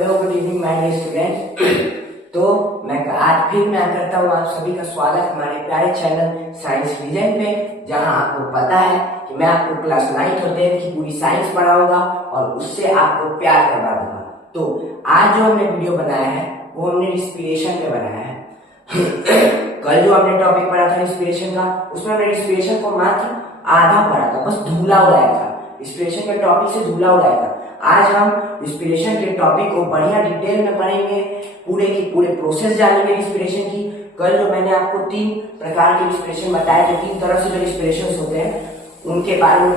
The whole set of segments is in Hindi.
Hello, good evening my dear student. तो मैं आज फिर मैं करता हूँ आप सभी का स्वागत हमारे प्यारे चैनल साइंस लीजेंड पे, जहां आपको पता है कि मैं आपको क्लास 9th और 10th की पूरी साइंस पढ़ाऊंगा और उससे आपको प्यार करवा दूंगा। तो आज जो हमने वीडियो बनाया है वो हमने रिस्पिरेशन पे बनाया है। कल जो हमने टॉपिक पढ़ा था रिस्पिरेशन का, उसमें हमने रिस्पिरेशन को मात्र आधा पढ़ा था, बस धूला उड़ाया था। रिस्पिरेशन के टॉपिक से धूला उड़ाया था। आज हम रिस्पिरेशन के टॉपिक को बढ़िया डिटेल में पढ़ेंगे, पूरे की पूरे प्रोसेस जानेंगे रिस्पिरेशन की। कल जो मैंने आपको 3 प्रकार के रिस्पिरेशन बताए थे, 3 तरह से जो रिस्पिरेशन होते हैं, उनके बारे में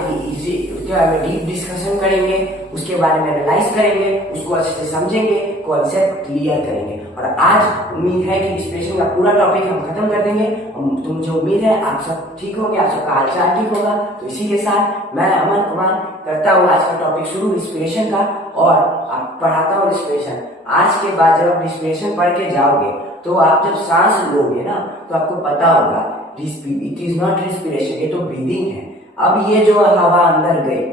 डीप डिस्कशन करेंगे, उसके बारे में एनालाइज करेंगे, उसको अच्छे से समझेंगे, कॉन्सेप्ट क्लियर करेंगे। और आज उम्मीद है कि रिस्पिरेशन का पूरा टॉपिक हम खत्म कर देंगे। तो मुझे उम्मीद है आप सब ठीक होंगे, आप सबका हालचाल ठीक होगा। तो इसी के साथ मैं अमन कुमार करता हूँ आज का टॉपिक शुरू रिस्पिरेशन का, और आप पढ़ाता हूँ रिस्पिरेशन। आज के बाद जब आप रिस्पिरेशन पढ़ के जाओगे तो आप जब सांस लोगे ना, तो आपको पता होगा इट इज नॉट रिस्पिरेशन, ये तो ब्रीदिंग है। अब ये जो हवा अंदर गई,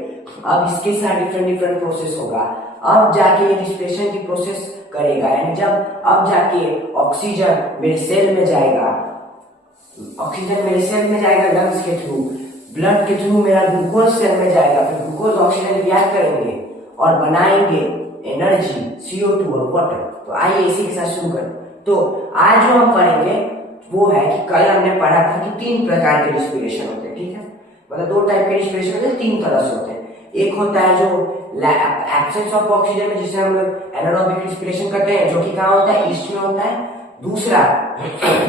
अब इसके साथ डिफरेंट प्रोसेस होगा, अब जाके ये रिस्पिरेशन की प्रोसेस करेगा। यानी जब अब जाके ऑक्सीजन मेरे सेल में जाएगा, ऑक्सीजन मेरे सेल में जाएगा लंग्स के थ्रू, ब्लड के थ्रू मेरा ग्लूकोज सेल में जाएगा, फिर ग्लूकोज ऑक्सीजन रिएक्ट करेंगे और बनाएंगे एनर्जी CO2 और वाटर। तो आइए इसी के साथ शुरू करें। तो आज जो हम पढ़ेंगे वो है कि कल हमने पढ़ा था कि 3 प्रकार के रिस्पिरेशन होते हैं, ठीक है। मतलब 2 टाइप के रिस्पिरेशन होते हैं, 3 तरह से होते हैं। एक होता है जो एब्सेंस ऑफ ऑक्सीजन में, जिसे हम लोग एनारोबिक रिस्पिरेशन करते हैं, जो कि कहाँ होता है, ईस्ट में होता है। दूसरा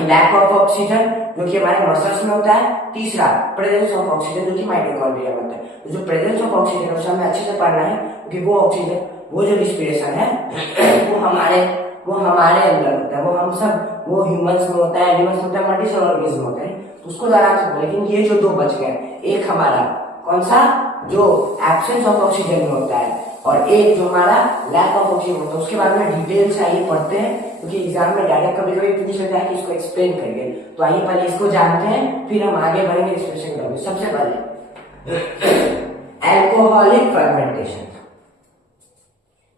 लैक ऑफ ऑक्सीजन, जो कि हमारे मसल्स में होता है। तीसरा प्रेजेंस ऑफ ऑक्सीजन, जो कि माइटोकॉन्ड्रिया में होता है। तो जो प्रेजेंस ऑफ ऑक्सीजन है उसे हमें अच्छे से पढ़ना है, क्योंकि वो ऑक्सीजन, वो जो रिस्पिरेशन है वो हमारे अंदर होता है, वो हम सब, वो ह्यूमंस में होता है, एनिमल्स में होता है, मल्टीसेलुलर ऑर्गेनिज्म होता है। तो उसको आराम से, लेकिन ये जो 2 बच गए, एक हमारा कौन सा जो एब्सेंस ऑफ ऑक्सीजन में होता है, और एक जो हमारा लैक ऑफ ऑक्सीजन होता है। उसके बारे में डिटेल से आइए पढ़ते हैं, क्योंकि एग्जाम में डायरेक्ट कभी पूछ सकता है कि इसको एक्सप्लेन करिए। तो आइए पहले इसको जानते हैं, फिर हम आगे बढ़ेंगे रिस्पिरेशन करेंगे। सबसे पहले एल्कोहलिक फर्मेंटेशन।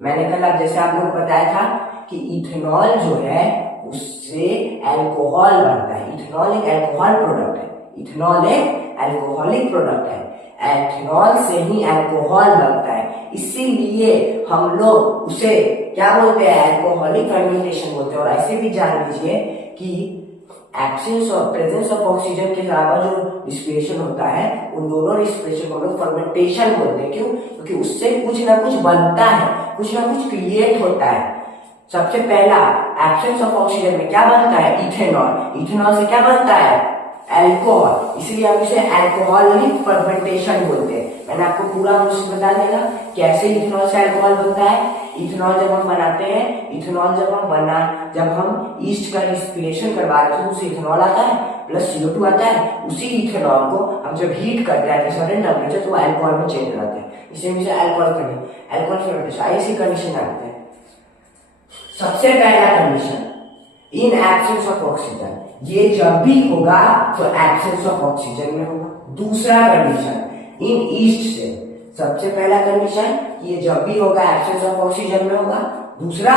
मैंने कल जैसे आप लोगों को बताया था कि इथेनॉल जो है उससे अल्कोहल बनता है। इथेनॉल एक अल्कोहल प्रोडक्ट है, इथेनॉल एक अल्कोहलिक प्रोडक्ट है। एथेनॉल से ही अल्कोहल बनता है, इसीलिए हम लोग उसे क्या बोलते हैं, अल्कोहलिक फर्मेंटेशन बोलते हैं। और ऐसे भी जान लीजिए कि एब्सेंस और प्रेजेंस ऑफ ऑक्सीजन के अलावा जो रिस्पिरेशन होता है, उन दोनों रिस्पिरेशन को हम लोग फर्मेंटेशन बोलते हैं। क्यों? क्योंकि उससे कुछ ना कुछ बनता है, कुछ ना कुछ क्रिएट होता है। सबसे पहला एब्सेंस ऑफ ऑक्सीजन में क्या बनता है, इथेनॉल। इथेनॉल से क्या बनता है, अल्कोहल, इसलिए हम इसे अल्कोहलिक फर्मेंटेशन बोलते हैं। मैंने आपको पूरा प्रोसेस बता देगा कैसे इथेनॉल से अल्कोहल बनता है। इथेनॉल जब हम बनाते हैं, इथेनॉल जब हम ईस्ट का रिस्पिरेशन करवा रहे हैं, तो उससे इथेनॉल आता है प्लस CO2 आता है। उसी इथेनॉल को हम जब हीट करते हैं सर्टेन टेम्परेचर, तो वो अल्कोहल में चेंज हो जाते हैं। इसे हम इसे अल्कोहल फर्मेंटेशन, ऐसी कंडीशन आते हैं। सबसे पहला condition, in absence of oxygen, ये जब भी होगा तो एब्सेंस ऑफ ऑक्सीजन में होगा। दूसरा कंडीशन, इन ईस्ट से, सबसे पहला कंडीशन ये जब भी होगा एब्सेंस ऑफ ऑक्सीजन में होगा। दूसरा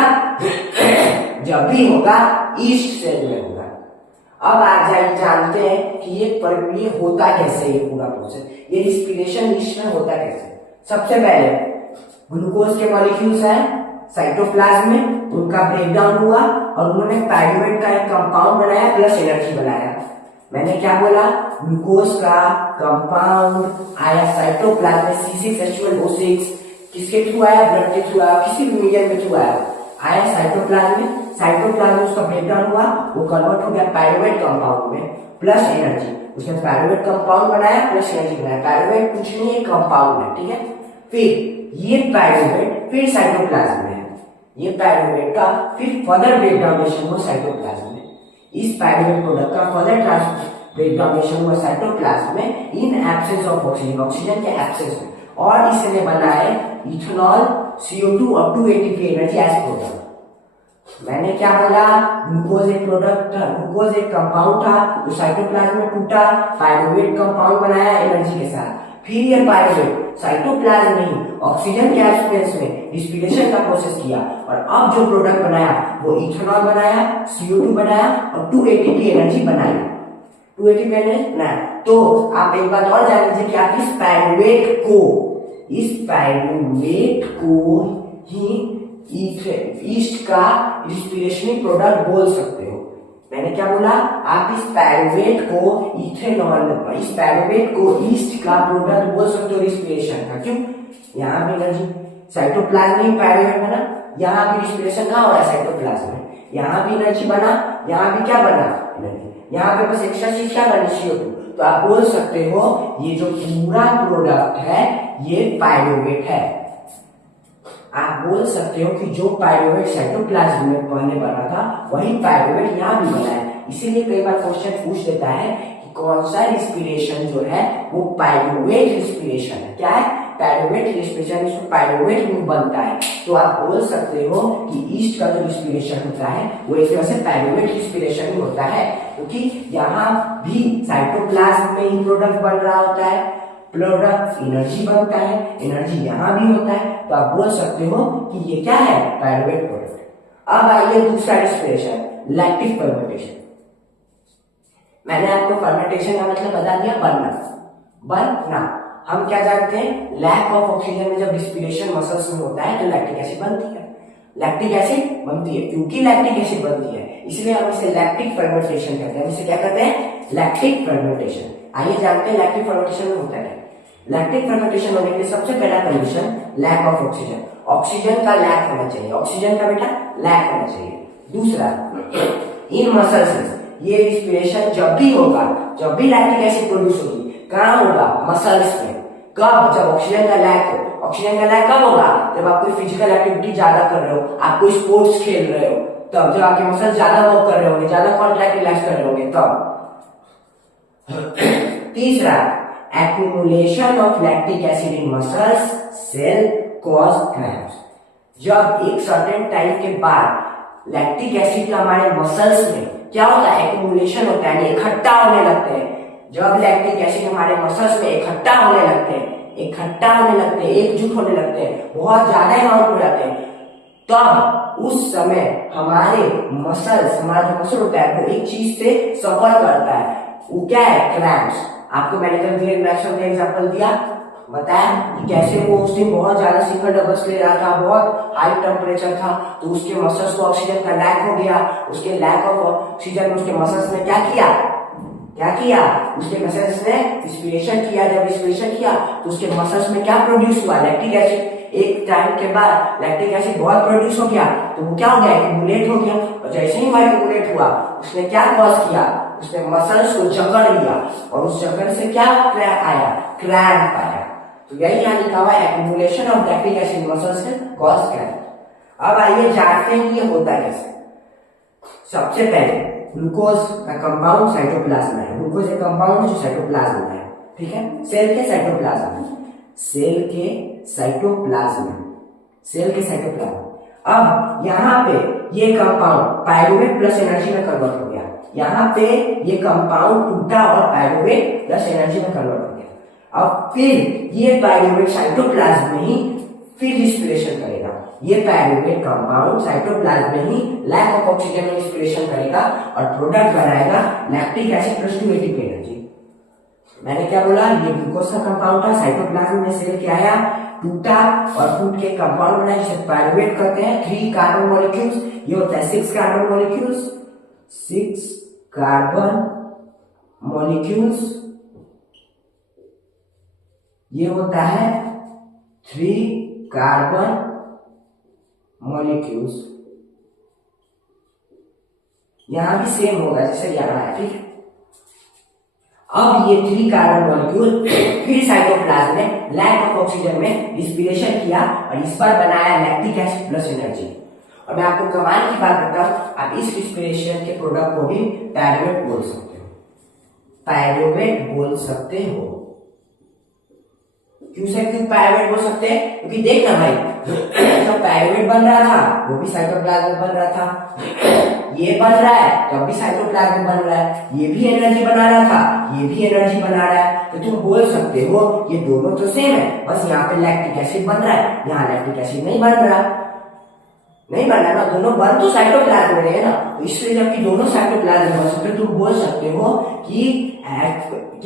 जब भी होगा ईस्ट से में होगा। अब आ जाइए जानते हैं कि ये होता कैसे, ये पूरा प्रोसेस, ये रिस्पिरेशन ईस्ट में होता कैसे। सबसे पहले ग्लूकोज के मॉलिक्यूल्स हैं साइटोप्लाज्म में, उनका ब्रेकडाउन हुआ और उन्होंने पायरुवेट का एक कंपाउंड बनाया प्लस एनर्जी बनाया। मैंने क्या बोला, ग्लूकोज का कंपाउंड आया साइटोप्लाज्म में, C6H12O6, किसके थ्रू आया, ब्लड के थ्रू आया, किसी भी मीडियम के थ्रू आया साइटोप्लाज्म में। साइटोप्लाज्म उसका ब्रेकडाउन हुआ, वो कन्वर्ट हो गया पायरुवेट कंपाउंड में प्लस एनर्जी। उसने पायरुवेट कंपाउंड बनाया प्लस एनर्जी बनाया। पायरुवेट कुछ नहीं है, कंपाउंड है, ठीक है। फिर ये पायरुवेट फिर साइटोप्लाज्म में है, ये पायरुवेट का फिर फर्दर ब्रेकडाउनेशन हुआ साइटोप्लाज्म में। इस पायरुवेट प्रोडक्ट का फर्दर ब्रेकडाउनेशन हुआ साइटोप्लाज्म में in absence of oxygen, oxygen के एब्सेंस में, और इसने बनाए इथेनॉल, CO2 और 2 ATP एनर्जी एज प्रोडक्ट। मैंने क्या बोला, ग्लूकोज एक प्रोडक्ट था, ग्लूकोज एक कंपाउंड था जो साइटोप्लाज्म में टूटा, पायरुवेट कंपाउंड बनाया एनर्जी के साथ। फिर ये पायरुवेट साइटोप्लाज्म में ही ऑक्सीजन के एब्सेंस में रिस्पिरेशन का प्रोसेस किया और अब जो प्रोडक्ट बनाया वो इथेनॉल बनाया, CO2 बनाया और 2 ATP एनर्जी बनाई। 2 ATP एनर्जी बनाया। तो आप एक बात और जान लीजिए कि आप इस पायरुवेट को ही ईस्ट का रिस्पिरेशनरी प्रोडक्ट बोल सकते हो। मैंने क्या बोला, आप इस पायरुवेट को इथेनॉल, इस पायरुवेट को ईस्ट का प्रोडक्ट बोल सकते हो रिस्पिरेशन का। क्यों? यहाँ भी एनर्जी साइटोप्लाज्म में पायरुवेट बना, यहाँ भी रिस्पिरेशन कहाँ हो रहा है साइटोप्लाज्म में, यहाँ भी एनर्जी बना, यहाँ भी क्या बना एनर्जी, यहाँ पे बस एक्स्ट्रा चीज क्या बनी CO2। तो आप बोल सकते हो ये जो पूरा प्रोडक्ट है ये पायरुवेट है। आप बोल सकते हो कि जो पायरुवेट साइटोप्लाज्म में पहले बना था वही पायरुवेट यहाँ भी बना है। इसीलिए कई बार क्वेश्चन पूछ देता है कि कौन सा रिस्पिरेशन जो है वो पायरुवेट रिस्पिरेशन है। क्या है? पायरुवेट रिस्पिरेशन, इसमें पायरुवेट ग्रुप बनता है। तो आप बोल सकते हो कि ईस्ट का जो रिस्पिरेशन होता है वो एक तरह से पायरुवेट रिस्पिरेशन ही होता है, क्योंकि यहाँ भी साइटोप्लाज्म में ही प्रोडक्ट बन रहा होता है, प्रोडक्ट एनर्जी बनता है, एनर्जी यहाँ भी होता है। तो आप बोल सकते हो कि ये क्या है? Pyruvate product. अब आइए दूसरा रिस्पिरेशन, लैक्टिक फर्मेंटेशन। मैंने आपको फर्मेंटेशन का मतलब बता दिया, बनना। हम क्या जानते हैं? लैक ऑफ ऑक्सीजन में जब रिस्पिरेशन मसल्स में होता है तो लैक्टिक एसिड बनती है। लैक्टिक एसिड बनती है, क्योंकि लैक्टिक एसिड बनती है इसलिए हम इसे लैक्टिक फर्मेंटेशन कहते हैं। इसे क्या कहते हैं? Lactic fermentation. आइए जानते हैं लैक्टिक फर्मेंटेशन में होता है। लैक्टिक फर्मेंटेशन होने के लिए सबसे पहला condition lack of oxygen, oxygen का लैक होना चाहिए, ऑक्सीजन का बेटा लैक होना चाहिए। दूसरा, इन मसल्स ये रिस्पिरेशन जब भी होगा, जब भी लैक्टिक एसिड प्रोड्यूस होगी, कहाँ होगा? मसल्स में। कब? जब ऑक्सीजन का लैक हो। ऑक्सीजन का लैक कब होगा? जब आप कोई फिजिकल एक्टिविटी ज्यादा कर रहे हो, आप कोई स्पोर्ट्स खेल रहे हो, तब जब आपके मसल्स ज्यादा वर्क कर रहे होंगे, ज्यादा कॉन्ट्रैक्ट रिलैक्स कर रहे होंगे तब। तीसरा, accumulation of lactic acid in muscles cell cause cramps। जब एक सर्टेन टाइम के बाद लैक्टिक एसिड का हमारे मसल्स में क्या होता है? एक्यूमुलेशन होता है, इकट्ठा होने लगते हैं। जब लैक्टिक एसिड हमारे मसल्स में इकट्ठा होने लगते हैं, एकजुट होने लगते हैं, बहुत ज्यादा अमाउंट हो जाते हैं, तब उस समय हमारे मसल्स, हमारा जो मसल होता है वो एक चीज से सफर करता है, वो क्या है? क्रैम्प्स। आपको मेडिकल ग्रेड रिएक्शन का एग्जांपल दिया, बताया कि कैसे वो उस दिन बहुत ज्यादा सिंगल डबल्स ले रहा था, बहुत हाई टेम्परेचर था, तो उसके मसल्स को ऑक्सीजन का लैक हो गया। उसके लैक ऑफ ऑक्सीजन उसके मसल्स ने क्या किया? उसके मसल्स ने रिस्पिरेशन किया। जब रिस्पिरेशन किया तो उसके मसल्स में क्या प्रोड्यूस हुआ? Lactic acid. एक टाइम के बाद लैक्टिक एसिड बहुत प्रोड्यूस हो गया, तो वो क्या हो गया? एक्यूमुलेट हो गया। और जैसे ही वो एक्यूमुलेट हुआ, उसने क्या कॉज किया? उसने मसल्स को जकड़ लिया और उस जकड़ से क्या आया? क्रैम्प आया। तो यही यहाँ लिखा हुआ है, accumulation of lactic acid muscles से कॉज क्रैम्प। अब आइए जानते हैं कि ये होता है कैसे। सबसे पहले ग्लूकोज का कंपाउंड साइटोप्लाज्म में है। ग्लूकोज एक कंपाउंड है जो साइटोप्लाज्म में है, ठीक है? सेल के साइटोप्लाज्म। अब यहाँ पे ये कंपाउंड पायरुवेट प्लस एनर्जी में कन्वर्ट हो गया। यहाँ पे ये कंपाउंड टूटा और पायरुवेट प्लस एनर्जी में कन्वर्ट हो गया। अब फिर ये पायरुवेट साइटोप्लाज्म में ही फिर रिस्पिरेशन करेगा। ये पायरुवेट कंपाउंड साइटोप्लाज्म में ही लैक ऑफ ऑक्सीजन में रिस्पिरेशन करेगा और प्रोडक्ट बनाएगा lactic acid plus 2 ATP energy. मैंने क्या बोला? ये ग्लूकोज का कंपाउंड था, साइटोप्लाज्म में सेल के आया, टूटा और टूट के कंपाउंड बना जिसे पायरुवेट कहते हैं। 3 कार्बन मॉलिक्यूल्स, ये होता है 6 कार्बन मॉलिक्यूल्स, 6 कार्बन मॉलिक्यूल्स, ये होता है 3 कार्बन मॉलिक्यूल्स। यहां भी सेम होगा जैसे यहां है, ठीक है? अब ये 3 कार्बन मॉलिक्यूल फिर साइटोप्लाज्म में लैक ऑफ ऑक्सीजन में रिस्पिरेशन किया और इस बार बनाया लैक्टिक एसिड प्लस एनर्जी। और मैं आपको कमाल की बात बताऊं, आप इस रिस्पिरेशन के प्रोडक्ट को भी पायरुवेट बोल सकते हो। क्यों पायरुवेट बोल सकते हैं? क्योंकि देखना भाई, जब पायरुवेट बन रहा था वो भी साइटोप्लाज्म में बन रहा था, ये बन रहा है तब भी साइटोप्लाज्म में बन रहा है, ये भी एनर्जी बना रहा था, ये भी एनर्जी बना रहा है। तो तुम बोल सकते हो ये दोनों तो सेम है, बस यहाँ पे लैक्टिक एसिड बन रहा है, यहाँ लैक्टिक एसिड नहीं बन रहा ना, दोनों बन तो साइटोप्लाज्म में है ना। तो इसलिए जबकि दोनों साइटोप्लाज्म में बन सकते हो, तुम बोल सकते हो कि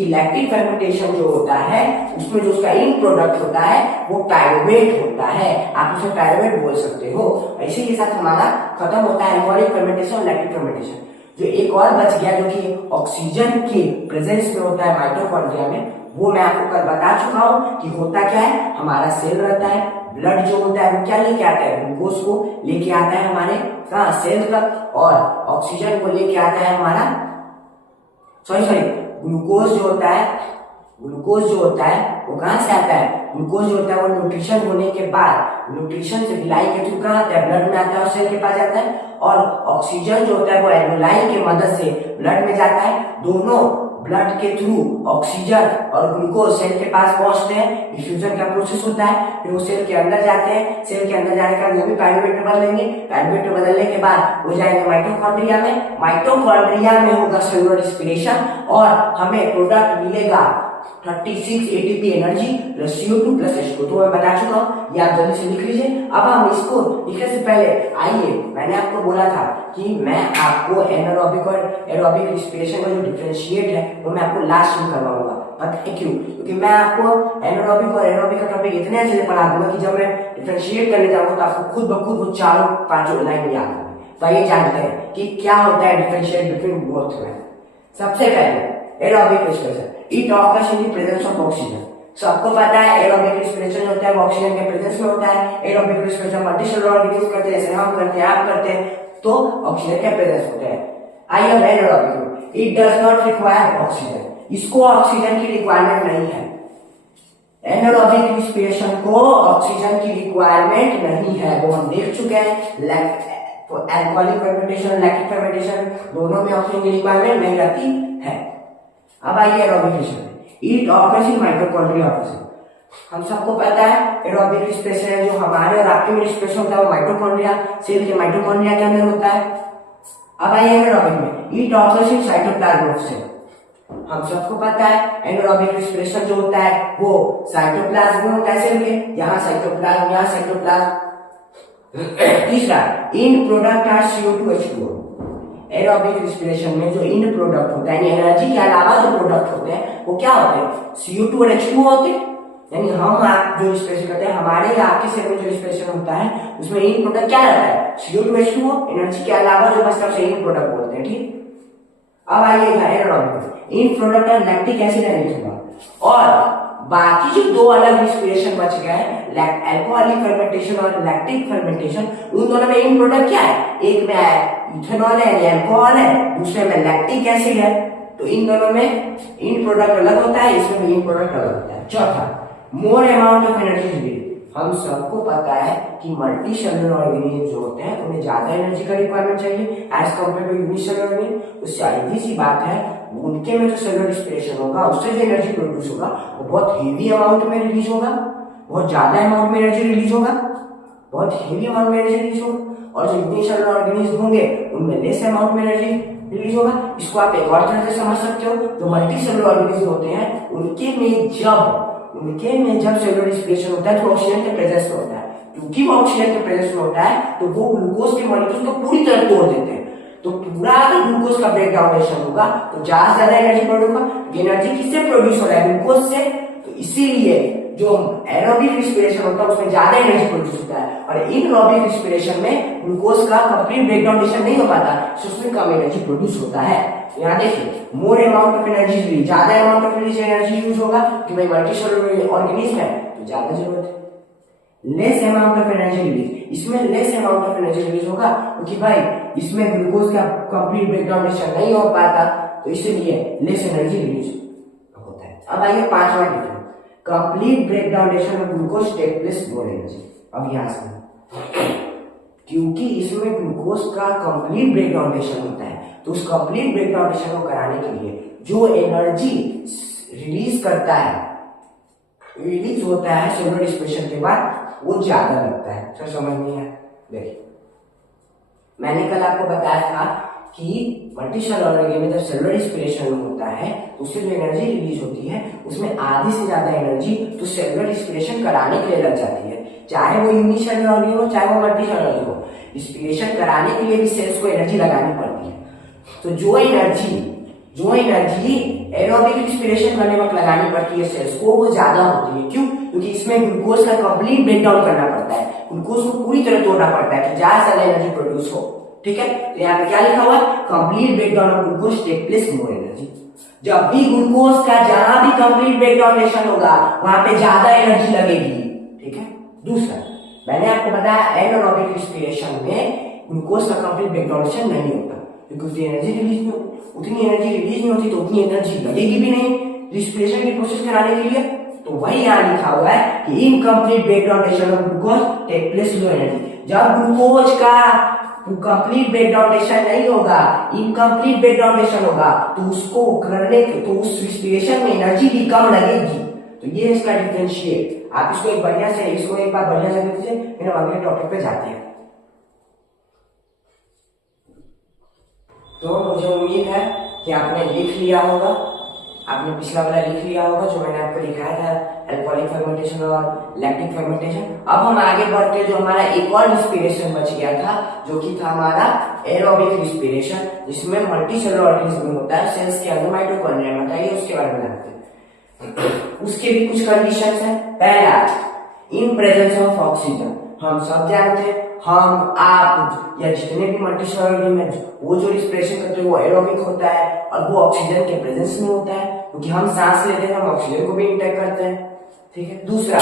लैक्टिक फर्मेंटेशन जो होता है उसमें जो उसका इन प्रोडक्ट होता है वो पायरुवेट होता है, आप उसे पायरुवेट बोल सकते हो। इसी के साथ हमारा खत्म होता है एल्कोहलिक फर्मेंटेशन और लैक्टिक फर्मेंटेशन। जो एक और बच गया जो कि ऑक्सीजन के प्रेजेंस में होता है माइटोकॉन्ड्रिया में, वो मैं आपको कल बता चुका हूँ कि होता क्या है। हमारा सेल रहता है, ब्लड जो होता है वो क्या लेके आता है, ग्लूकोज को लेके आता है हमारे कहाँ सेल तक, और ऑक्सीजन को लेके आता है हमारा ग्लूकोज जो होता है वो कहाँ से आता है। ग्लूकोज जो होता है वो न्यूट्रिशन होने के बाद न्यूट्रिशन से भिलाई के थ्रू कहाँ आता है, ब्लड में आता है और सेल के पास जाता है। और ऑक्सीजन जो होता है वो एल्वेलाई की मदद से ब्लड में जाता है। दोनों ब्लड के थ्रू ऑक्सीजन और ग्लूकोज सेल के पास पहुंचते हैं, डिफ्यूजन का प्रोसेस होता है, फिर वो सेल के अंदर जाते हैं। सेल के अंदर जाने के बाद वो भी पायरुवेट में बदलेंगे, पायरुवेट में बदलने के बाद वो जाएंगे माइटोकॉन्ड्रिया में, माइटोकॉन्ड्रिया में होगा सेलुलर रेस्पिरेशन और हमें प्रोडक्ट मिलेगा 36 ATP energy plus CO2 plus H2। तो मैं बता चुका हूँ, ये आप जल्दी से लिख लीजिए। अब हम इसको लिखने से पहले आइए, मैंने आपको बोला था कि मैं आपको एनारोबिक और एरोबिक रेस्पिरेशन का जो डिफरेंशिएट है वो मैं आपको लास्ट में करवाऊंगा। पता है क्यों? क्योंकि मैं आपको एनारोबिक और एरोबिक का टॉपिक इतने अच्छे से पढ़ा दूंगा कि जब मैं डिफरेंशिएट करने जाऊंगा तो आपको खुद ब खुद वो चारों पांचों लाइन याद होगी। तो आइए जानते हैं कि क्या होता है डिफरेंशिएट बिटवीन बोथ में। सबसे पहले aerobic respiration, it occurs in the presence of oxygen. सबको पता है एरोबिक रेस्पिरेशन होता है वो ऑक्सीजन के प्रेजेंस में होता है। एरोबिक रेस्पिरेशन मल्टीसेलुलर ऑर्गेनिज्म करते हैं, जैसे हम करते हैं, आप करते हैं, तो ऑक्सीजन के प्रेजेंस होता है। आइए अब anaerobic, it does not require oxygen, इसको ऑक्सीजन की रिक्वायरमेंट नहीं है। एनारोबिक रेस्पिरेशन को ऑक्सीजन की रिक्वायरमेंट नहीं है, वो हम देख चुके हैं। एल्कोहलिक फर्मेंटेशन, लैक्टिक फर्मेंटेशन दोनों में ऑक्सीजन की रिक्वायरमेंट नहीं रहती है। अब आइए aerobic respiration, it occurs in mitochondria process. हम सबको पता है एरोबिक रेस्पिरेशन है जो हमारे और आपके में रेस्पिरेशन होता है वो माइटोकॉन्ड्रिया, सेल के माइटोकॉन्ड्रिया के अंदर होता है। अब आइए एनारोबिक में, it occurs in cytoplasm of cell. हम सबको पता है एनारोबिक रेस्पिरेशन जो होता है वो साइटोप्लाज्म में होता है सेल के, यहाँ साइटोप्लाज्म, यहाँ साइटोप्लाज्म। तीसरा, end product are CO2 H2O। Aerobic respiration में जो इन प्रोडक्ट होता है, एनर्जी के अलावा जो प्रोडक्ट होते हैं वो क्या होते हैं, CO2 और H2O होते हैं। यानी हम आप जो रेस्पिरेशन करते हैं, हमारे या आपके सेल में जो रेस्पिरेशन होता है उसमें इन प्रोडक्ट क्या रहता है, CO2 H2O। एनर्जी के अलावा जो बचता है उसे इन प्रोडक्ट बोलते हैं, ठीक। अब आइएगा एनारोबिक, इन प्रोडक्ट और लैक्टिक एसिड एंड और बाकी जो दो अलग रेस्पिरेशन बच गए हैं, एल्कोहलिक फर्मेंटेशन और लैक्टिक फर्मेंटेशन, उन दोनों में इन प्रोडक्ट क्या है, एक में इथेनॉल है यानी अल्कोहल है, दूसरे में लैक्टिक एसिड है। तो इन दोनों में इन प्रोडक्ट अलग होता है, इसमें भी इन प्रोडक्ट अलग होता है। चौथा, more amount of energy release. हम सबको पता है कि मल्टी सेलुलर ऑर्गेनिज्म जो होते हैं उन्हें ज्यादा एनर्जी का रिक्वायरमेंट चाहिए as compare to unicellular organism. तो सीधी सी बात है, उनके में जो सेलुलर रेस्पिरेशन होगा उससे जो एनर्जी प्रोड्यूस होगा वो बहुत हेवी अमाउंट में रिलीज होगा, बहुत ज्यादा अमाउंट में एनर्जी रिलीज होगा, बहुत हेवी अमाउंट में एनर्जी रिलीज होगा। और जो यूनिसेलुलर ऑर्गेनिज्म होंगे उनमें लेस अमाउंट में एनर्जी रिलीज होगा। इसको आप एक और तरह से समझ सकते हो, जो मल्टी सेलुलर ऑर्गेनिज्म होते हैं उनके में जब सेलुलर रेस्पिरेशन होता है तो ऑक्सीजन के प्रेजेंस में होता है। क्योंकि वो ऑक्सीजन के प्रेजेंस में होता है तो वो ग्लूकोज के मॉलिक्यूल को पूरी तरह तोड़ देते हैं। तो पूरा अगर ग्लूकोज का ब्रेकडाउन होगा तो ज्यादा एनर्जी प्रोड्यूस होगा। एनर्जी किससे प्रोड्यूस हो रहा है, ग्लूकोज से। तो इसीलिए जो एरोबिक रेस्पिरेशन होता है उसमें ज्यादा एनर्जी प्रोड्यूस होता है, और इनएरोबिक रेस्पिरेशन में ग्लूकोज का कंप्लीट ब्रेकडाउन नहीं हो पाता, उसमें कम एनर्जी प्रोड्यूस होता है। यहाँ देखिए, more amount of energy release, ज्यादा अमाउंट ऑफ एनर्जी यूज होगा कि भाई मल्टीसेलुलर ऑर्गेनिज्म है तो ज्यादा जरूरत है। Less amount of energy release, इसमें less amount of energy release होगा क्योंकि भाई इसमें ग्लूकोज का कंप्लीट ब्रेकडाउन नहीं हो पाता, तो इसीलिए लेस एनर्जी रिलीज होता है। अब आइए पांचवा difference, complete breakdown of glucose take place more energy. अब यहां से क्योंकि इसमें ग्लूकोज का कंप्लीट ब्रेकडाउन होता है तो उस कंप्लीट ब्रेकडाउन को कराने के लिए जो एनर्जी रिलीज करता है, रिलीज होता है सेलुलर रेस्पिरेशन के बाद, वो ज्यादा लगता है। सर समझ नहीं है? देखिए, मैंने कल आपको बताया था कि मल्टीसेलुलर ऑर्गेनिज्म में जब सेलुलर रिस्पिरेशन होता है तो उससे जो एनर्जी रिलीज होती है उसमें आधी से ज्यादा एनर्जी तो सेलुलर रिस्पिरेशन कराने के लिए लग जाती है, चाहे वो यूनिसेलुलर ऑर्गेनिज्म हो चाहे वो मल्टीसेलुलर ऑर्गेनिज्म हो। रिस्पिरेशन कराने के लिए भी सेल्स को एनर्जी लगानी पड़ती है। तो जो एनर्जी एरोबिक रिस्पिरेशन करने वक्त लगानी पड़ती है सेल्स को, वो ज्यादा होती है। क्यों? क्योंकि इसमें ग्लूकोज का कंप्लीट ब्रेकडाउन करना पड़ता है, ग्लूकोज को पूरी तरह तोड़ना पड़ता है कि ज्यादा से ज्यादा एनर्जी प्रोड्यूस हो। ठीक है, तो यहाँ पे क्या लिखा हुआ है? Complete breakdown of glucose take place more energy. जब भी ग्लूकोज का जहां भी कंप्लीट ब्रेकडाउन होगा वहां पे ज्यादा एनर्जी लगेगी। ठीक है। दूसरा, मैंने आपको बताया एनारोबिक रिस्पिरेशन में ग्लूकोज का कंप्लीट ब्रेकडाउन नहीं होता क्योंकि उतनी एनर्जी रिलीज नहीं होती तो उतनी एनर्जी लगेगी भी नहीं रिस्पिरेशन की प्रोसेस कराने के लिए। तो वही यहाँ लिखा हुआ है कि incomplete breakdown of glucose take place low energy. जब ग्लूकोज का कंप्लीट ब्रेकडाउन नहीं होगा, इनकम्प्लीट ब्रेकडाउन होगा तो उसको करने के तो उस रिस्पिरेशन में एनर्जी भी कम लगेगी। तो ये इसका डिफरेंशिएट। आप इसको एक बार बढ़िया से लिख लीजिए, फिर हम अगले टॉपिक पे जाते हैं। तो मुझे उम्मीद है कि आपने लिख लिया होगा, आपने पिछला वाला लिख लिया होगा जो मैंने आपको दिखाया था, अल्कोहलिक फर्मेंटेशन और लैक्टिक फर्मेंटेशन। अब हम आगे बढ़ते, जो हमारा एक और रिस्पिरेशन बच गया था जो कि था हमारा एरोबिक रिस्पिरेशन, जिसमें मल्टीसेलुलर ऑर्गेनिज्म होता है, सेल्स के अंदर माइटोकॉन्ड्रिया में, बताइए उसके बारे में जानते हैं। उसके भी कुछ कंडीशंस हैं। पहला, इन प्रेजेंस ऑफ ऑक्सीजन। हम सब जानते हैं, हम आप या जितने भी मल्टीसेलुलर ऑर्गेनिज्म वो जो रिस्पिरेशन करते हैं वो एरोबिक होता है और वो ऑक्सीजन के प्रेजेंस में होता है, क्योंकि हम सांस लेते हैं, हम ऑक्सीजन को भी इंटेक करते हैं। ठीक है। दूसरा,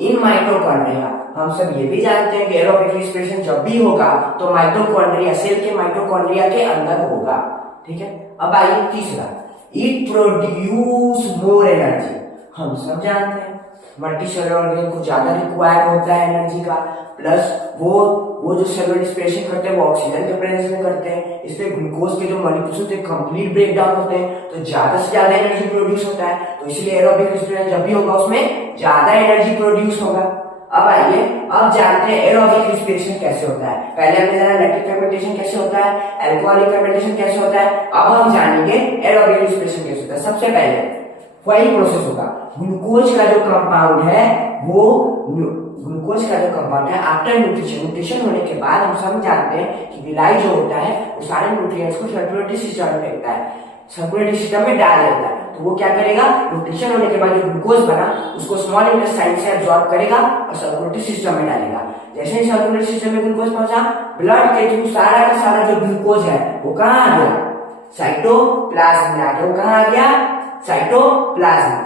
इन माइटोकॉन्ड्रिया। हम सब ये भी जानते हैं कि एरोबिक रिस्पिरेशन जब भी होगा तो माइटोकॉन्ड्रिया, सेल के माइटोकॉन्ड्रिया के अंदर होगा। ठीक है। अब आइए तीसरा, इट प्रोड्यूस मोर एनर्जी। हम सब जानते हैं मल्टीसेलुलर ऑर्गेनिज्म को ज्यादा रिक्वायर होता है एनर्जी का, प्लस वो जो सेलुलर रिस्पिरेशन करते हैं वो ऑक्सीजन के प्रेजेंस में करते हैं, इसमें ग्लूकोज के जो मॉलिक्यूल्स होते हैं कंप्लीट ब्रेकडाउन होते हैं, तो ज्यादा से ज्यादा एनर्जी प्रोड्यूस होता है। तो इसलिए एरोबिक रिस्पिरेशन जब भी होगा उसमें ज्यादा एनर्जी प्रोड्यूस होगा। अब आइए, अब जानते हैं एरोबिक रिस्पिरेशन कैसे होता है। पहले हमने जाना लैक्टिक फर्मेंटेशन कैसे होता है, अल्कोहलिक फर्मेंटेशन कैसे होता है, अब हम जानेंगे एरोबिक रिस्पिरेशन कैसे होता है। सबसे पहले वही प्रोसेस होगा, ग्लूकोज का जो कंपाउंड है आफ्टर न्यूट्रिशन होने के बाद हम सब जानते हैं कि विलाई जो होता है वो सारे न्यूट्रिएंट्स को सर्कुलेटरी सिस्टम में फेंकता है, सर्कुलेटरी सिस्टम में डाल देता है। तो वो क्या करेगा, न्यूट्रिशन होने के बाद जो ग्लूकोज बना उसको स्मॉल इंटेस्टाइन से एब्जॉर्ब करेगा और सर्कुलेटरी सिस्टम में डालेगा। जैसे ही सर्कुलेटरी सिस्टम में ग्लूकोज पहुंचा, ब्लड के थ्रू सारा का सारा जो ग्लूकोज है वो कहाँ आ गया, साइटोप्लाज्म में आ गया। वो कहाँ आ गया, साइटोप्लाज्म।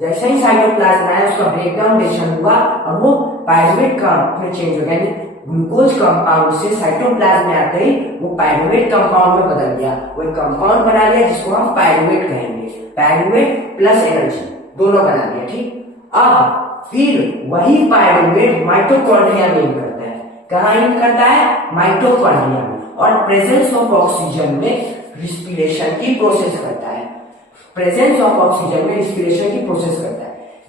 जैसे ही साइटोप्लाज्म आया उसका ब्रेकडाउन हुआ और वो पायरुवेट कंपाउंड में चेंज हो गया, ग्लूकोज कंपाउंड से साइटोप्लाज्म में आते ही वो पायरुवेट कंपाउंड में बदल गया, वो एक कंपाउंड बना लिया जिसको हम पायरुवेट कहेंगे। पायरुवेट प्लस एनर्जी दोनों बना दिया। ठीक। अब फिर वही पायरुवेट माइटोकॉन्ड्रिया में इन करता है। कहाँ इन करता है, माइटोकॉन्ड्रिया में, और प्रेजेंस ऑफ ऑक्सीजन में रिस्पिरेशन की प्रोसेस करता है। प्रेजेंस ऑफ ऑक्सीजन में रिस्पिरेशन की प्रोसेस करता है।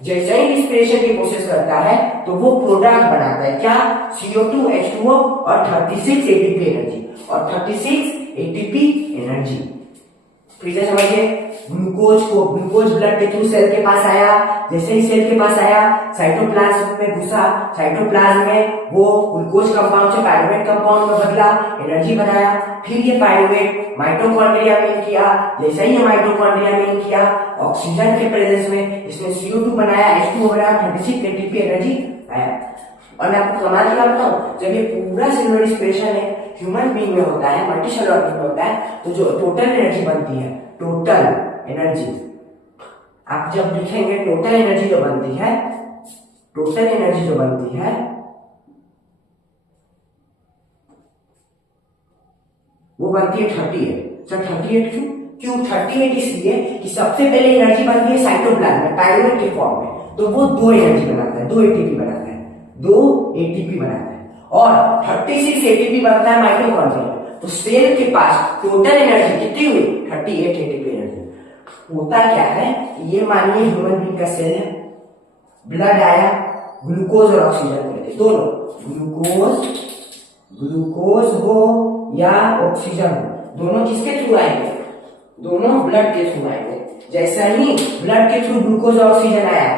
जैसे ही रिस्पिरेशन की प्रोसेस करता है तो वो प्रोडक्ट बनाता है, क्या, CO2 H2O और 36 ATP एनर्जी, और 36 ATP एनर्जी। फिर से समझिए, ग्लूकोज ब्लड के थ्रू सेल के पास आया, जैसे ही सेल के पास आया साइटोप्लाज्म में घुसा, साइटोप्लाज्म में वो ग्लूकोज कंपाउंड से पायरुवेट कंपाउंड में बदला, एनर्जी बनाया। फिर ये पायरुवेट माइटोकॉन्ड्रिया में किया, जैसे ही माइटोकॉन्ड्रिया में किया ऑक्सीजन के प्रेजेंस में इसने CO2 बनाया, H2O बनाया, 36 ATP एनर्जी आया। और मैं आपको कमाल की बात बताऊं, जब ये पूरा सेलुलर रिस्पिरेशन है ह्यूमन बीइंग में होता है, मल्टीसेलुलर ऑर्गेनिज्म में होता है, तो जो टोटल एनर्जी बनती है, टोटल एनर्जी आप जब लिखेंगे, टोटल एनर्जी जो बनती है वो बनती है 38। सर 38 क्यों 38? इसलिए कि सबसे पहले एनर्जी बनती है साइटोप्लाज्म में पायरुवेट के फॉर्म में, तो वो 2 एनर्जी बनाता है, 2 ATP बनाता है, 2 ATP बनाता है, और 36 ATP बनता है माइटोकॉन्ड्रिया में। तो सेल के पास टोटल एनर्जी कितनी हुई, 38 ATP एनर्जी। होता क्या है कि ये मानिए ह्यूमन बीइंग का सेल है, ब्लड आया, ग्लूकोज और ऑक्सीजन मिले, दोनों ग्लूकोज हो या ऑक्सीजन हो, दोनों किसके थ्रू आएंगे, दोनों ब्लड के थ्रू आएंगे। जैसा ही ब्लड के थ्रू ग्लूकोज ऑक्सीजन आया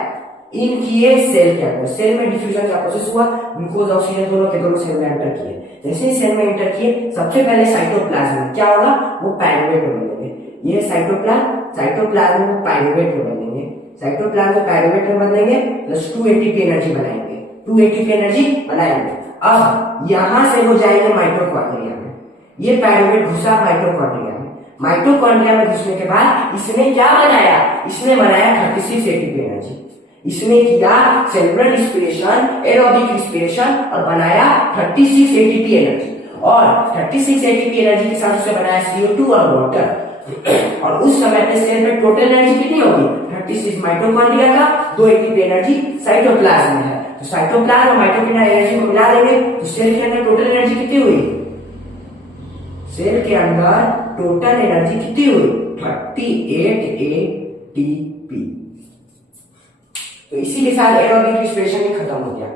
इन किए सेल के अंदर, सेल में डिफ्यूजन का प्रोसेस हुआ, ग्लूकोज ऑक्सीजन दोनों के दोनों सेल में एंटर किए। जैसे ही सेल में एंटर किए सबसे पहले साइटोप्लाज्म में क्या होगा, वो पायरुवेट में बदलेंगे। ये साइटोप्लाज्म में पायरुवेट में बदलेंगे, साइटोप्लाज्म में पायरुवेट में बदलेंगे प्लस 2 एटीपी एनर्जी बनाएंगे, 2 एटीपी एनर्जी बनाएंगे। अब यहां से हो जाएंगे माइटोकॉन्ड्रिया में, ये पायरुवेट घुसा माइटोकॉन्ड्रिया में, माइटोकॉन्ड्रिया में घुसने के बाद इसने क्या बनाया, इसने बनाया 36 एटीपी एनर्जी। इसने किया सेलुलर रिस्पिरेशन, एरोबिक रिस्पिरेशन और बनाया 36 एटीपी एनर्जी, और 36 एटीपी एनर्जी के साथ उसे बनाया CO2 और वाटर। और उस समय पे सेल में टोटल एनर्जी कितनी होगी, 36 माइटोकॉन्ड्रिया का, 2 एटीपी एनर्जी साइटोप्लाज्म में है। तो साइटोप्लाज्म और माइटोकॉन्ड्रिया एनर्जी को मिला देंगे तो सेल के अंदर टोटल एनर्जी कितनी हुई, सेल के अंदर टोटल एनर्जी कितनी हुई, 38 एटीपी। तो इसी के साथ एरोबिक रिस्पिरेशन भी खत्म हो गया।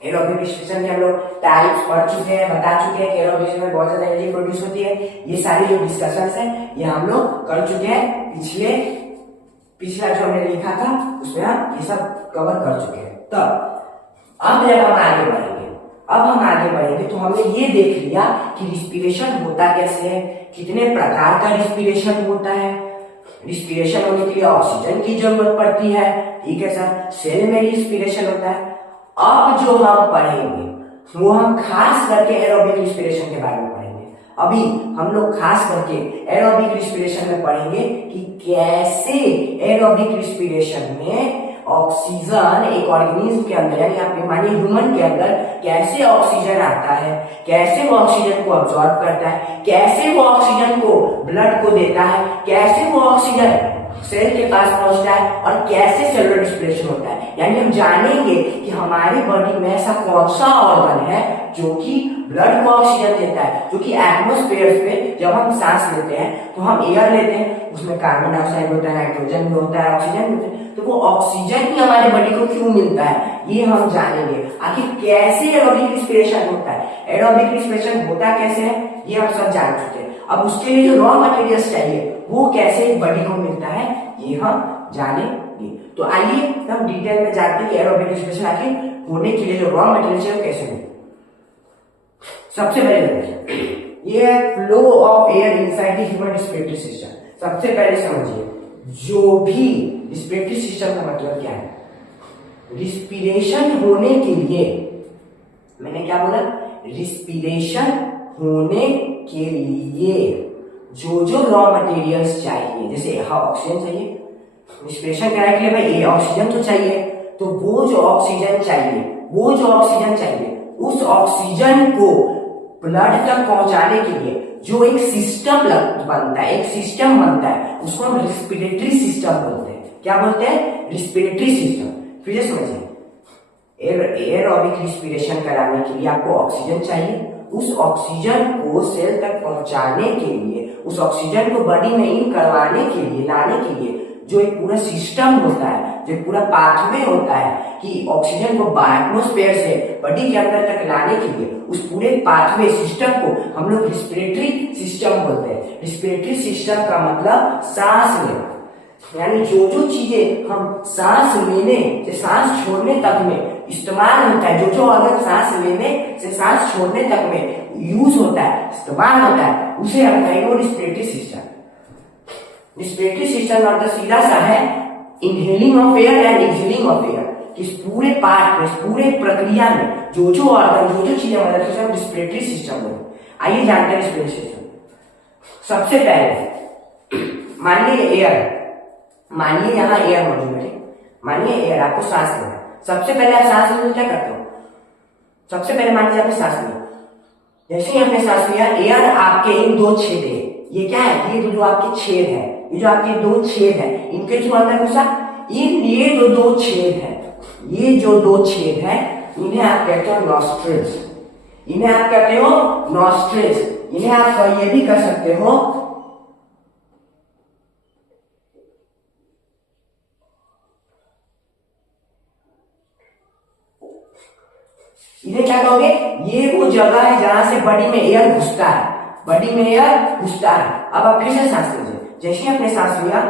एरोबिक रिस्पिरेशन के हम लोग टाइप्स पढ़ चुके हैं, बता चुके हैं कि एरोबिक में बहुत ज्यादा एनर्जी प्रोड्यूस होती है। ये सारी जो डिस्कशंस है ये हम लोग कर चुके हैं, पिछला जो हमने लिखा था उसमें हम ये सब कवर कर चुके हैं। तब अब जब हम आगे बढ़ेंगे तो हमने ये देख लिया कि रिस्पिरेशन होता कैसे है, कितने प्रकार का रिस्पिरेशन होता है, रिस्पिरेशन होने के लिए ऑक्सीजन की जरूरत पड़ती है, ठीक है सर, सेल में रिस्पिरेशन होता है। अब जो हम पढ़ेंगे वो हम खास करके एरोबिक रिस्पिरेशन के बारे में पढ़ेंगे। अभी हम लोग खास करके एरोबिक रिस्पिरेशन में पढ़ेंगे कि कैसे एरोबिक रिस्पिरेशन में ऑक्सीजन एक ऑर्गेनिज्म के अंदर, यानी आप मानिए ह्यूमन के अंदर, कैसे ऑक्सीजन आता है, कैसे वो ऑक्सीजन को अब्सॉर्ब करता है, कैसे वो ऑक्सीजन को ब्लड को देता है, कैसे वो ऑक्सीजन सेल के पास पहुंचता है और कैसे सेलुलर रिस्पिरेशन होता है। यानी हम जानेंगे कि हमारी बॉडी में ऐसा कौन सा ऑर्गन है जो कि ब्लड को ऑक्सीजन देता है, जो कि एटमॉस्फेयर पे जब हम सांस लेते हैं तो हम एयर लेते हैं, उसमें कार्बन डाइऑक्साइड होता है, नाइट्रोजन भी होता है, ऑक्सीजन भी होता है, तो वो ऑक्सीजन ही हमारे बॉडी को क्यों मिलता है ये हम जानेंगे। आखिर कैसे एरोबिक रिस्पिरेशन होता है, एरोबिक रिस्पिरेशन होता कैसे है ये हम सब जान चुके हैं। अब उसके लिए जो रॉ मटेरियल्स चाहिए वो कैसे बॉडी को मिलता है ये हम जानेंगे। तो आइए हम डिटेल में जानते हैं कि एरोबिक रिस्पिरेशन आखिर होने के लिए जो रॉ मटेरियल्स है वो कैसे मिलते हैं। सबसे पहले देखिए ये है flow of air inside the human respiratory system. सबसे पहले समझिए जो भी रिस्पिरेटरी सिस्टम का मतलब क्या है, रिस्पिरेशन होने के लिए, मैंने क्या बोला, रिस्पिरेशन होने के लिए जो जो रॉ मटेरियल्स चाहिए, जैसे ऑक्सीजन चाहिए, रिस्पिरेशन कराने के लिए भाई ऑक्सीजन तो चाहिए, तो वो जो ऑक्सीजन चाहिए उस ऑक्सीजन को ब्लड तक पहुंचाने के लिए जो एक सिस्टम बनता है उसको हम रिस्पिरेटरी सिस्टम बोलते हैं। क्या बोलते हैं, रिस्पिरेटरी सिस्टम। फिर समझिए एरोबिक रिस्पिरेशन कराने के लिए आपको ऑक्सीजन चाहिए, उस ऑक्सीजन को सेल तक पहुंचाने के लिए, उस ऑक्सीजन को बॉडी में इन करवाने के लिए, लाने के लिए जो एक पूरा सिस्टम होता है, जो पूरा पाथवे होता है कि ऑक्सीजन को एटमॉस्फेयर से बॉडी के अंदर तक लाने के लिए, उस पूरे पाथवे सिस्टम को हम लोग रिस्पिरेटरी सिस्टम बोलते हैं। रिस्पिरेटरी सिस्टम का मतलब सांस लेना, यानी जो जो चीजें हम सांस लेने से सांस छोड़ने तक में इस्तेमाल होता है, जो जो ऑर्गन सांस लेने से सांस छोड़ने तक में यूज होता है, इस्तेमाल होता है, उसे हम कहेंगे रिस्पिरेटरी सिस्टम। रिस्पिरेटरी सिस्टम मतलब सीधा सा है inhaling of air and exhaling of air. इस पूरे पार्ट में, इस पूरे प्रक्रिया में जो जो ऑर्गन, जो जो चीजें मदद करते हैं रिस्पिरेटरी सिस्टम में। आइए जानते हैं रिस्पिरेटरी सिस्टम। सबसे पहले मानिए एयर, मानिए यहाँ एयर मौजूद है, मानिए एयर, आपको सांस लेना। सबसे पहले आप सांस लेने क्या करते हो, सबसे पहले मान लीजिए आपने सांस लिया, जैसे ही आपने सांस लिया एयर आपके इन दो छेद है, ये क्या है, ये जो आपके छेद है, ये जो आपके दो छेद है, इनके थ्रू अंदर घुसा, ये जो दो छेद है, ये जो दो छेद है इन्हें आप कहते हो नॉस्ट्रिल्स, इन्हें आप कहते हो नॉस्ट्रिल्स, इन्हें आप ये भी कर सकते हो इन्हें क्या कहोगे, ये वो जगह है जहां से बॉडी में एयर घुसता है, बॉडी में एयर घुसता है। अब आप फिर से सांस लीजिए, जैसे ही आपने सांस लिया,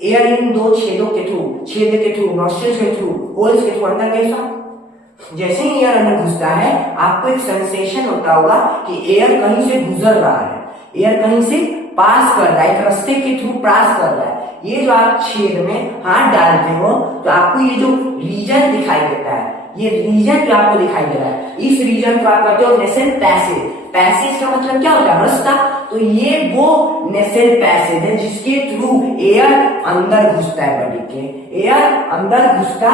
एयर इन दो छेदों के थ्रू, छेद के थ्रू, नॉस्ट्रिल्स के थ्रू, होल्स के थ्रू अंदर गई सा। जैसे ही एयर अंदर घुसता है, आपको एक सेंसेशन होता होगा कि एयर कहीं से गुजर रहा है, एयर कहीं से पास कर रहा है, एक रास्ते के थ्रू पास कर रहा है। ये जो आप छेद में हाथ डालते हो तो आपको ये जो रीजन दिखाई देता है, ये रीजन जो आपको दिखाई दे रहा है, इस रीजन को आप कहते हो नेसल पैसेज। पैसेज का मतलब क्या होता है? रास्ता। तो ये वो नेसल पैसेज है जिसके थ्रू एयर अंदर घुसता है बॉडी के, एयर अंदर घुसता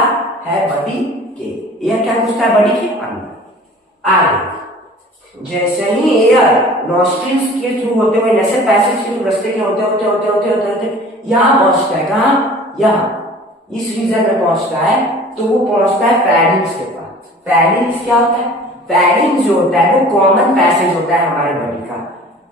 है बॉडी के, एयर क्या घुसता है बॉडी के अंदर। आगे जैसे ही एयर नॉस्ट्रिल्स के थ्रू होते हुए, नेसल पैसेज के थ्रू रास्ते के होते होते होते होते होते होते यहाँ पहुंचता है, कहाँ? यहाँ इस रीजन में पहुंचता है, तो वो पहुंचता है फेरिंग्स के पास। फेरिंग्स क्या होता है? फेरिंग्स जो होता है वो कॉमन पैसेज होता है हमारे बॉडी का।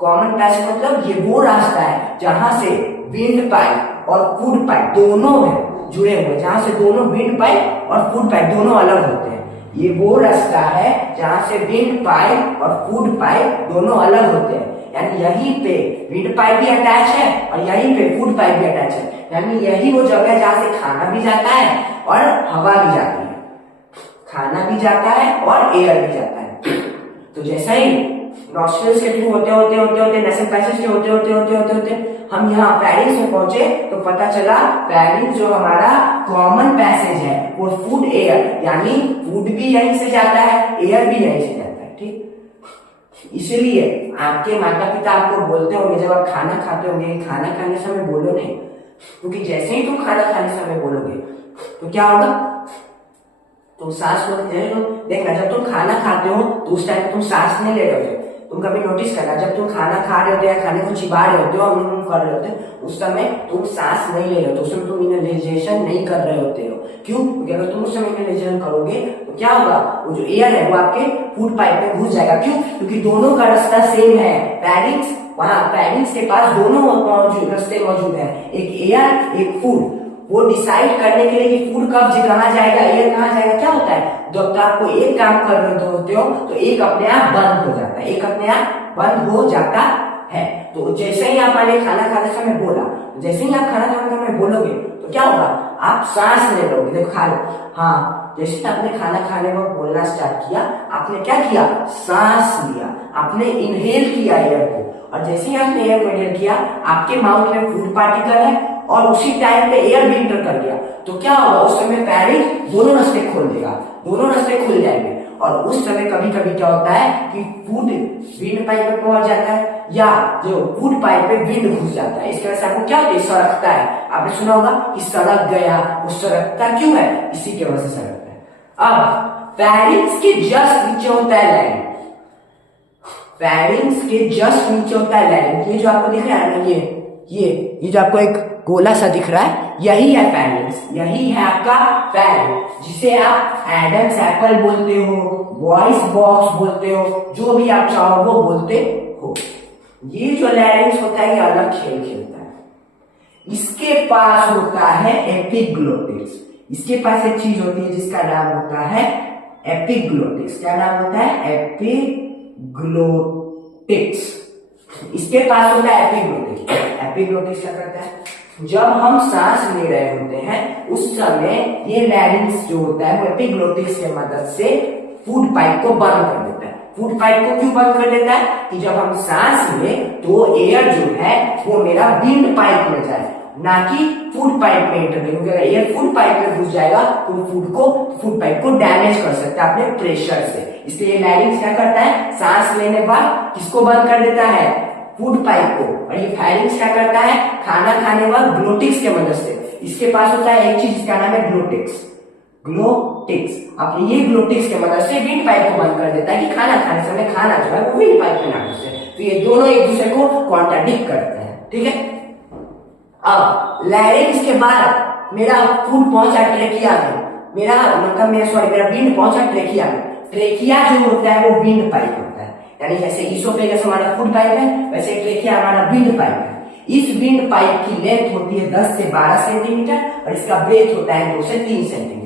कॉमन पैसेज मतलब ये वो रास्ता है जहां से विंड पाइप और फूड पाइप दोनों है जुड़े हुए, जहां से दोनों विंड पाइप और फूड पाइप दोनों अलग होते हैं। ये वो रास्ता है जहां से विंड पाइप और फूड पाइप दोनों अलग होते हैं। यानी यहीं पे विंड पाइप भी अटैच है और यहीं पे फूड पाइप भी अटैच है। यानी यही वो जगह है जहां से खाना भी जाता है और हवा भी जाती है, खाना भी जाता है और एयर भी जाता है। तो जैसा ही नॉस्ट्रिल्स के थ्रू होते होते होते होते नेसल पैसेज के होते होते होते होते होते हम यहाँ फेरिंग्स में पहुंचे, तो पता चला फेरिंग्स जो हमारा कॉमन पैसेज है वो फूड एयर, यानी फूड भी यहीं से जाता है, एयर भी यहीं से जाता है। ठीक, इसलिए आपके माता पिता आपको बोलते होंगे जब आप खाना खाते होंगे, खाना खाने समय बोलो नहीं, क्योंकि जैसे ही तुम खाना खाने समय बोलोगे तो क्या होगा? तुम सांस देखना, जब तुम खाना खाते हो तो उस टाइम तुम सांस नहीं ले रहे होते। तुम कभी नोटिस करना, जब तुम खाना खा रहे होते या खाने को चिबा रहे होते हो और कर रहे होते हो, उस समय तुम सांस नहीं ले रहे होते, उसमें तुम इनहेलेशन नहीं कर रहे होते हो। क्यों? क्योंकि अगर तुम उस समय इनहेलेशन करोगे तो क्या होगा? वो जो एयर है वो आपके फूड पाइप में घुस जाएगा। क्यों? क्योंकि दोनों का रास्ता सेम है। फेरिंग्स, वहां फेरिंग्स के पास दोनों रास्ते मौजूद है, एक एयर एक फूड। वो डिसाइड करने के लिए कि फूड कब कहाँ जाएगा, एयर कहाँ जाएगा, क्या होता है? जब तक आपको एक काम कर रहे होते हो तो एक अपने आप बंद हो जाता है, एक अपने आप बंद हो जाता है। तो जैसे ही आप मैंने खाना खाते समय बोला, जैसे ही आप खाना खाते समय बोलोगे तो क्या होगा? आप सांस ले लोगे। देखो खा लो, हाँ, जैसे आपने खाना खाने को बोलना स्टार्ट किया, आपने क्या किया? सांस लिया, आपने इनहेल किया एयर को, और जैसे ही आपने एयर को इनहेल किया, आपके माउथ में फूड पार्टिकल है और उसी टाइम पे एयर भी इंटर कर गया, तो क्या होगा? उस समय फेरिंग्स दोनों रास्ते खोल देगा, दोनों रास्ते खुल जाएंगे। और उस समय कभी कभी क्या होता है कि फूड विंड पाइप में पहुंच जाता है, या जो फूड पाइप में विंड घुस जाता है। इसकी वजह से आपको क्या होता है? सड़कता है। आपने सुना होगा कि सड़क गया, वो सड़कता क्यों है? इसी की वजह से सड़कता है। अब फेरिंग्स के जस्ट नीचे होता है लैरिंक्स। फेरिंग्स के जस्ट नीचे होता है लैरिंक्स। ये जो आपको दिख रहा है ना, ये जो आपको एक गोला सा दिख रहा है, यही है फेरिंग्स, यही है आपका फेरिंग्स, जिसे आप एडम्स एप्पल बोलते हो, वॉइस बॉक्स बोलते हो, जो भी आप चाहो वो बोलते हो। ये जो लैरिंग्स होता है ये अलग खेल खेलता है। इसके पास होता है एपिग्लोटिस। इसके पास एक चीज होती है जिसका नाम होता है एपिग्लोटिस। क्या नाम होता है? एपिग्लोटिस। इसके पास होता है एपिग्लोटिस। एपिग्लोटिस क्या करता है? जब हम सांस ले रहे होते हैं उस समय ये लैरिंक्स जो होता है वो एपिग्लोटिस की मदद से फूड पाइप को बंद कर देता है। फूड पाइप को क्यों बंद कर देता है? कि जब हम सांस लें तो एयर जो है वो मेरा विंड पाइप में जाए, ना कि फूड पाइप में एंटर करे। क्योंकि अगर एयर फूड पाइप में घुस जाएगा तो फूड पाइप को डैमेज कर सकता है अपने प्रेशर से। इसलिए लैरिंक्स क्या करता है? सांस लेने के बाद किसको बंद कर देता है? फूड पाइप को। और ये फेरिंग्स क्या करता है? खाना खाने के बाद ग्लोटिक्स के मदद से, इसके पास होता है एक चीज जिसका नाम है ग्लोटिक्स। ग्लोटिक्स, अब ये ग्लोटिक्स के मदद से विंड पाइप को बंद कर देता है कि खाना खाने समय खाना जो है वो विंड पाइप में ना घुसे। तो ये दोनों एक दूसरे को कॉन्ट्राडिक्ट करते हैं। ठीक है, अब लैरिंक्स के बाद मेरा फूड पहुंचा ट्रेकिया में, मेरा विंड पहुंचा ट्रेकिया में। ट्रेकिया जो होता है वो विंड पाइप होता है, यानी जैसे इसोफेगस हमारा फूड पाइप है, वैसे ट्रेकिया हमारा विंड पाइप है। इस विंड पाइप की लेंथ होती है 10 से 12 सेंटीमीटर और इसका ब्रेथ होता है 2 से 3 सेंटीमीटर।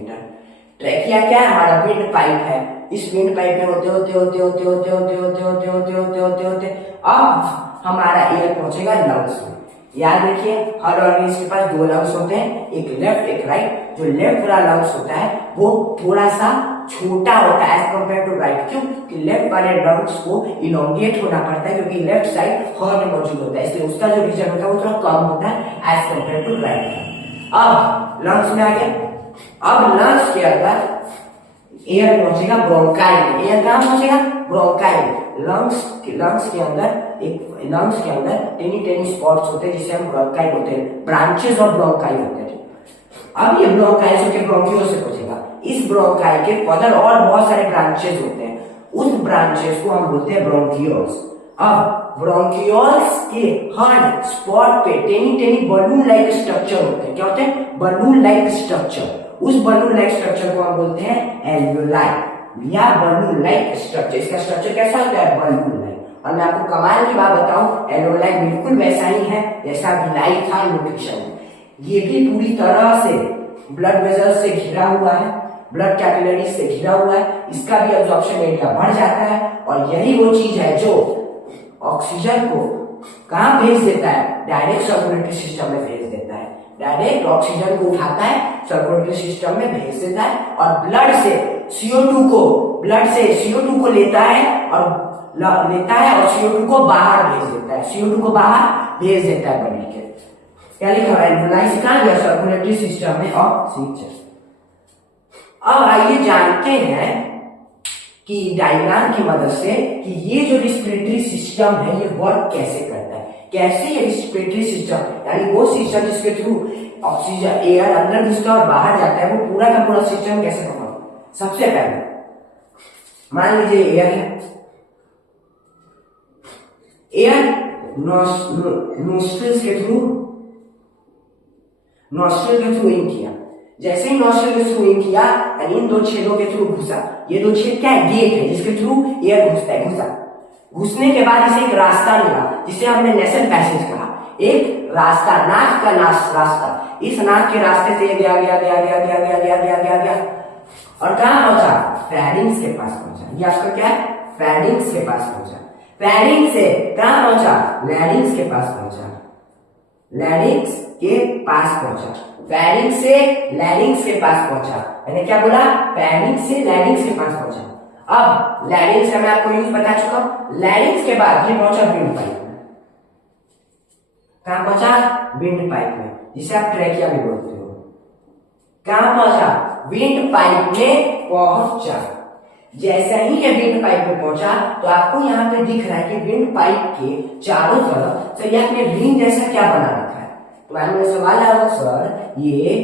ट्रेकिया क्या है? हमारा विंड पाइप है, इस विंड पाइप में होते होते होते होते होते होते होते होते होते होते होते होते अब हमारा एयर पहुंचेगा लंग्स में। याद रखिए हर ऑर्गेनिज्म के पास दो लंग्स होते हैं, एक लेफ्ट एक राइट। जो लेफ्ट वाला लंग्स होता है वो थोड़ा सा छोटा होता है एज कम्पेयर टू राइट। क्यों? कि लेफ्ट वाले लंग्स को इलोंगेट होना पड़ता है क्योंकि लेफ्ट साइड हार्ट मौजूद होता है, इसलिए उसका जो रीजन होता है वो थोड़ा कम होता है एज कम्पेयर टू राइट। अब लंग्स में आ गया। अब लंग्स के अंदर एयर पहुंचेगा ब्रोंकाई में। एयर कहां पहुंचेगा? ब्रोंकाई में। लंग्स के अंदर टेनी टेनी स्पॉट्स होते हैं जिसे हम ब्रोंकाई बोलते हैं, ब्रांचेस ऑफ ब्रोंकाई होते हैं। अब ये ब्रोंकाई से ब्रोंकियोल से पहुंचेगा। इस ब्रोंकाई के फर्दर और बहुत सारे ब्रांचेस होते हैं, उस ब्रांचेस को हम बोलते हैं ब्रोंकियोल्स। अब ब्रोंकियोल्स के हर स्पॉट पे tiny tiny balloon like structure होते हैं। क्या होते हैं? Balloon like structure. उस बलून लाइक स्ट्रक्चर को हम बोलते हैं एल्वियोलाई या बलून लाइक स्ट्रक्चर। इसका स्ट्रक्चर कैसा होता है? Balloon like. और मैं आपको कमाल की बात बताऊं, एल्वियोलाई बिल्कुल वैसा ही है जैसा भिलाई था न्यूट्रिशन में। ये भी पूरी तरह से ब्लड वेजल से घिरा हुआ है, ब्लड कैपिलरी से घिरा हुआ है। इसका भी एब्जॉर्प्शन एरिया बढ़ जाता है और यही वो चीज है जो ऑक्सीजन को कहां भेज देता है? डायरेक्ट सर्कुलेटरी सिस्टम में भेज देता है। डायरेक्ट ऑक्सीजन को उठाता है, सर्कुलेटरी सिस्टम में भेज देता है और ब्लड से CO2 को लेता है और CO2 को बाहर भेज देता है। CO2 को बाहर भेज देता है बॉडी के। क्या लिखा है? एल्वियोलाई से कहां गया? सर्कुलेटरी सिस्टम में ऑक्सीजन। अब आइए जानते हैं कि डायग्राम की मदद से कि ये जो रिस्पिरेटरी सिस्टम है ये वर्क कैसे करता है। कैसे ये रिस्पिरेटरी सिस्टम यानी वो सिस्टम जिसके थ्रू ऑक्सीजन एयर अंदर घुसता है और बाहर जाता है, वो पूरा का पूरा सिस्टम कैसे परफॉर्म? सबसे पहले मान लीजिए एयर है, एयर नोस्ट्रिल्स के थ्रू इन किया। जैसे ही नोस्ट्रिल के थ्रू इन किया यानी इन दो छेदों के थ्रू घुसा। ये दो छेद क्या है? गेट है जिसके थ्रू एयर घुसता है। घुसने के बाद इसे एक रास्ता मिला जिसे हमने नेसल पैसेज कहा। एक रास्ता, नाक का रास्ता। इस नाक के रास्ते से गया और कहां पहुंचा? फेरिंग्स के पास पहुंचा। ये आपका क्या है? फेरिंग्स के पास पहुंचा। फेरिंग्स से कहां पहुंचा? लैरिंग्स के पास पहुंचा। लैरिंग्स के पास पहुंचा। फेरिंग्स से लैरिंग्स के पास पहुंचा। मैंने क्या बोला? फेरिंग्स से लैरिंग्स के पास पहुंचा। अब लैरिंग्स का मैं आपको यूज बता चुका हूं। लैरिंग्स के बाद ये पहुंचा विंड पाइप में। कहां पहुंचा? विंड पाइप में, जिसे आप ट्रेकिया भी बोलते हो। कहां पहुंचा? विंड पाइप में पहुंचा। जैसे ही ये विंड पाइप में पहुंचा तो आपको यहाँ पे दिख रहा है कि विंड पाइप के चारों तरफ तो यहाँ में रिंग जैसा क्या बना रखा है। तो मैंने सवाल आया सर ये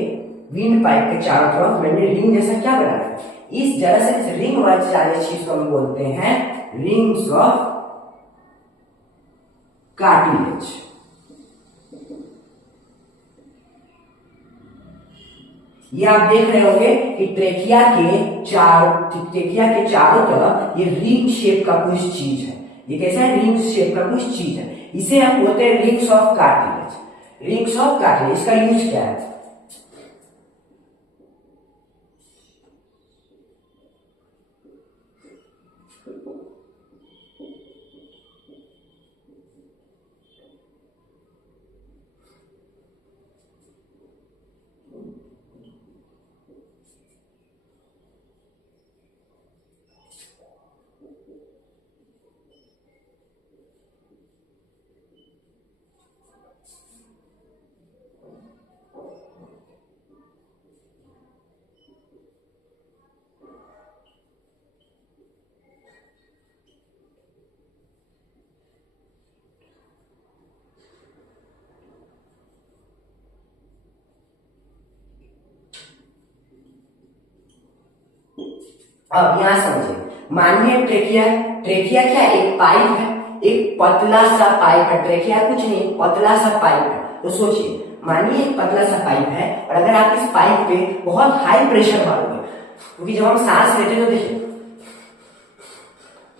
विंड पाइप के चारों तरफ मैंने रिंग जैसा क्या बना रखा है? इस दरअसल रिंग वाले चीज को हम बोलते हैं रिंग्स ऑफ कार्टिलेज। ये आप देख रहे होंगे कि ट्रेकिया के चारों तरफ ये रिंग शेप का कुछ चीज है। ये कैसा है? रिंग शेप का कुछ चीज है। इसे हम बोलते हैं rings of cartilage. Rings of cartilage, इसका यूज क्या है? अब यहां समझिए, मानिए ट्रेकिया क्या? एक पाइप है, एक पतला सा पाइप है। ट्रेकिया कुछ नहीं, पतला सा पाइप है। तो सोचिए, मानिए एक पतला सा पाइप है और अगर आप इस पाइप पे बहुत हाई प्रेशर मारोगे, क्योंकि जब हम सांस लेते हैं तो देखिए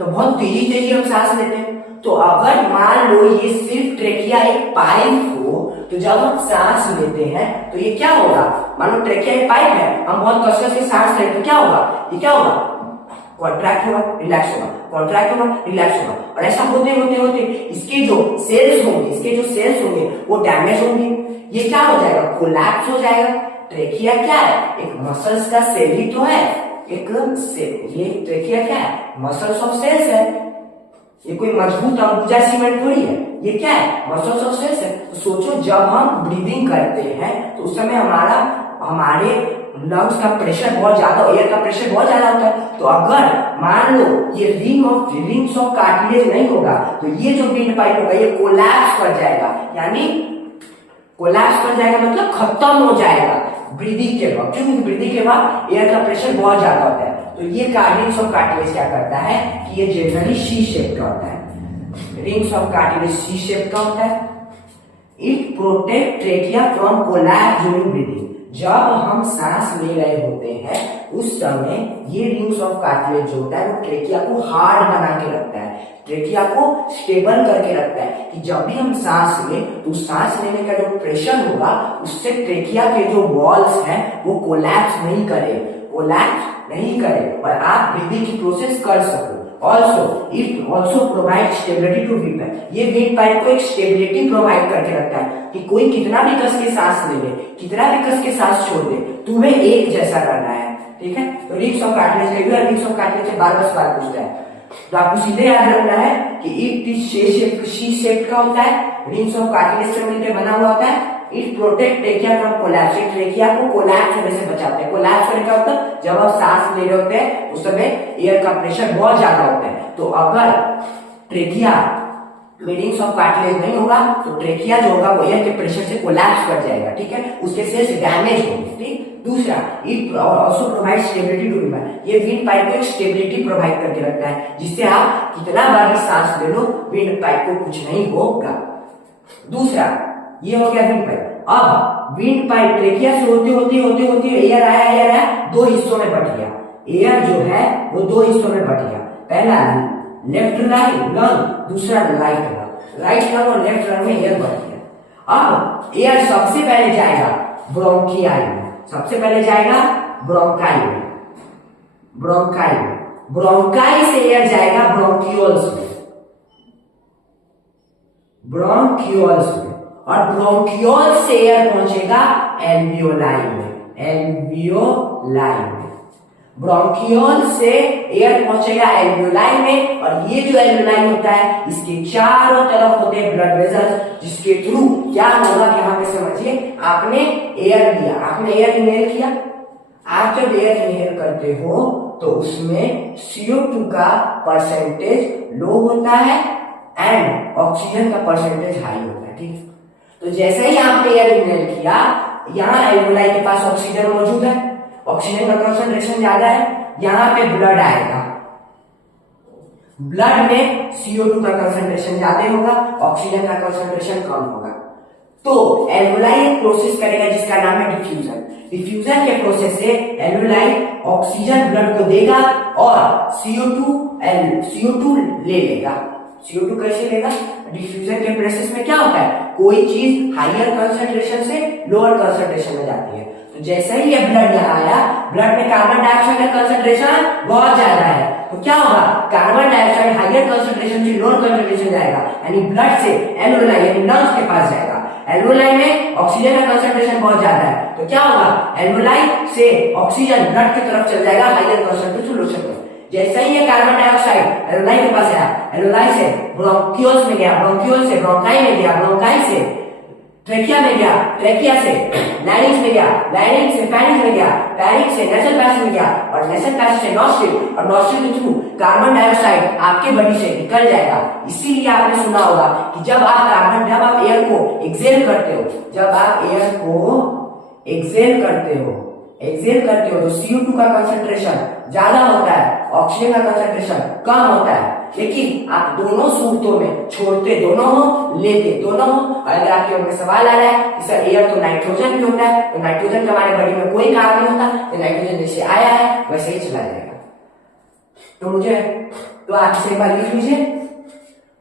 तो बहुत तेजी हम सांस लेते हैं। तो अगर मान लो ये सिर्फ ट्रेकिया एक पाइप हो तो जब हम सांस लेते हैं तो ये क्या होगा? मान लो ट्रेकिया एक पाइप है, हम बहुत कस के सांस लेते हैं, क्या होगा? ये क्या होगा? कॉन्ट्रैक्ट होगा, रिलैक्स होगा, कॉन्ट्रैक्ट होगा, रिलैक्स होगा, और ऐसा होते होते होते इसके जो सेल्स होंगे वो डैमेज होंगे। ये क्या हो जाएगा, कोलैप्स हो जाएगा। ट्रेकिया क्या है, एक मसल्स का सेल ही तो है, ये ट्रेकिया क्या है, मसल्स ऑफ सेल्स है। ये कोई मजबूत अंबुजा सीमेंट थोड़ी है, ये क्या है, मसल्स ऑफ सेल्स है। तो सोचो जब हम ब्रीदिंग करते हैं तो उस समय हमारे लंग्स का प्रेशर बहुत ज्यादा, एयर का प्रेशर बहुत ज्यादा होता है। तो अगर मान लो ये रिंग्स ऑफ कार्टिलेज नहीं होगा तो ये जो विंड पाइप होगा ये कोलैप्स कर जाएगा, यानी कोलैप्स कर जाएगा मतलब खत्म हो जाएगा ब्रीदिंग के वक्त, क्योंकि ब्रीदिंग के बाद एयर का प्रेशर बहुत ज्यादा होता है। तो ये रिंग्स ऑफ कार्टिलेज क्या करता है कि ये जनरली सी शेप का होता है, rings of cartilage C shape का होता है। It protect trachea from collapse during breathing. जब हम सांस ले रहे होते हैं उस समय ये रिंग्स ऑफ कार्टिलेज जो होता है वो ट्रेकिया को हार्ड बना के रखता है, ट्रेकिया को स्टेबल करके रखता है कि जब भी हम सांस लें तो सांस लेने का जो प्रेशर होगा उससे ट्रेकिया के जो वॉल्स हैं वो कोलैप्स नहीं करे और आप ब्रीदिंग की प्रोसेस कर सको। It also provide stability to windpipe. ये विंड पाइप को एक स्टेबिलिटी प्रोवाइड करके रखता है कि कोई कितना भी कस के सांस ले ले, कितना भी कस के सांस छोड़ दे, तुम्हें एक जैसा रहना है, ठीक है। तो रिंग्स ऑफ कार्टिलेज का रिंग्स ऑफ कार्टिलेज से बार सवाल पूछता है तो आपको सीधे याद रखना है कि इट सी शेप का होता है, रिंग्स ऑफ कार्टिलेज से मिलकर बना हुआ होता है। It protect trachea from collapse, trachea को कोलैप्स होने से बचाते हैं। कोलैप्स होने का मतलब जब आप सांस ले रहे होते हैं उस समय एयर का प्रेशर बहुत ज्यादा होता है। तो अगर ट्रेकिया में रिंग्स ऑफ कार्टिलेज नहीं होगा तो ट्रेकिया जो होगा वो एयर के प्रेशर से कोलैप्स कर जाएगा, ठीक है, उसके सेल्स डैमेज होंगे, ठीक। दूसरा, it also provide stability to windpipe. ये विंड पाइप को एक स्टेबिलिटी प्रोवाइड करके रखता है जिससे आप कितना बार भी सांस ले लो विंड पाइप को कुछ नहीं होगा। दूसरा, ये हो गया विंड पाइप। अब विंड पाइप ट्रेकिया से होते एयर आया दो हिस्सों में बट गया। एयर जो है वो दो हिस्सों में बट गया, पहला लेफ्ट लंग, दूसरा राइट लंग और लेफ्ट लंग में एयर बट गया। अब एयर सबसे पहले जाएगा ब्रोंकियाई में, ब्रोंकाई से एयर जाएगा ब्रोंकियोल्स में, और ब्रोंकियोल से एयर पहुंचेगा एल्वियोलाई में, ब्रोंकियोल से एयर पहुंचेगा एल्वियोलाई में। और ये जो एल्वियोलाई होता है इसके चारों तरफ होते हैं ब्लड वेसल्स जिसके थ्रू क्या होगा, यहाँ पे समझिए, आपने एयर इनहेल किया। आप जब एयर इनहेल करते हो तो उसमें CO2 का परसेंटेज लो होता है एंड ऑक्सीजन का परसेंटेज हाई होता है, ठीक है। तो जैसे ही आपने एयर इनहेल किया, यहाँ एल्वियोलाई के पास ऑक्सीजन मौजूद है, ऑक्सीजन का कंसंट्रेशन ज्यादा है, यहाँ पे ब्लड आएगा, ब्लड में CO2 का कंसंट्रेशन ज्यादा होगा, ऑक्सीजन का कंसंट्रेशन कम होगा। तो एल्वियोलाई एक प्रोसेस करेगा जिसका नाम है डिफ्यूजन के प्रोसेस से एल्वियोलाई ऑक्सीजन ब्लड को देगा और CO2 ले लेगा। CO2 कैसे लेगा, डिफ्यूजन के प्रोसेस में क्या होता है, कोई चीज हायर कंसंट्रेशन से लोअर कंसंट्रेशन में जाती है। तो जैसे ही ये ब्लड यहाँ आया, ब्लड में कार्बन डाइऑक्साइड का कंसंट्रेशन बहुत ज्यादा है, तो क्या होगा, कार्बन डाइऑक्साइड हायर कंसंट्रेशन से लोअर कंसंट्रेशन जाएगा, यानी ब्लड से एल्वियोलाई यानी लंग्स के पास जाएगा। एल्वियोलाई में ऑक्सीजन का कंसंट्रेशन बहुत ज्यादा है, तो क्या होगा, एल्वियोलाई से ऑक्सीजन ब्लड की तरफ चल जाएगा हायर कंसंट्रेशन लोअर कंसंट्रेशन। जैसे ही ये कार्बन डाइऑक्साइड एल्वियोलाई के पास आया, एल्वियोलाई से ब्रोंकियोल्स में गया, ब्रोंकियोल से ब्रोंकाई में गया, ब्रोंकाई से ट्रेकिया में गया, ट्रेकिया से लैरिंक्स में गया, लैरिंक्स से फेरिंक्स में गया, फेरिंक्स से नेसल पैसेज में गया और नेसल पैसेज से नॉस्ट्रिल, और नॉस्ट्रिल के थ्रू कार्बन डाइऑक्साइड आपके बॉडी से निकल जाएगा। इसीलिए आपने सुना होगा कि जब आप एयर को एक्सेल करते हो, तो CO2 का कंसंट्रेशन ज्यादा होता है, ऑक्सीजन का कंसंट्रेशन कम होता है। लेकिन आप दोनों सूरतों में छोड़ते दोनों हो, लेते दोनों हो। और अगर आपके मन में सवाल आ रहा है कि सर एयर तो नाइट्रोजन भी होता है, तो नाइट्रोजन का हमारे बॉडी में कोई काम नहीं होता, तो नाइट्रोजन जैसे आया है वैसे ही चला जाएगा। तो आप इसे एक बार लिख लीजिए,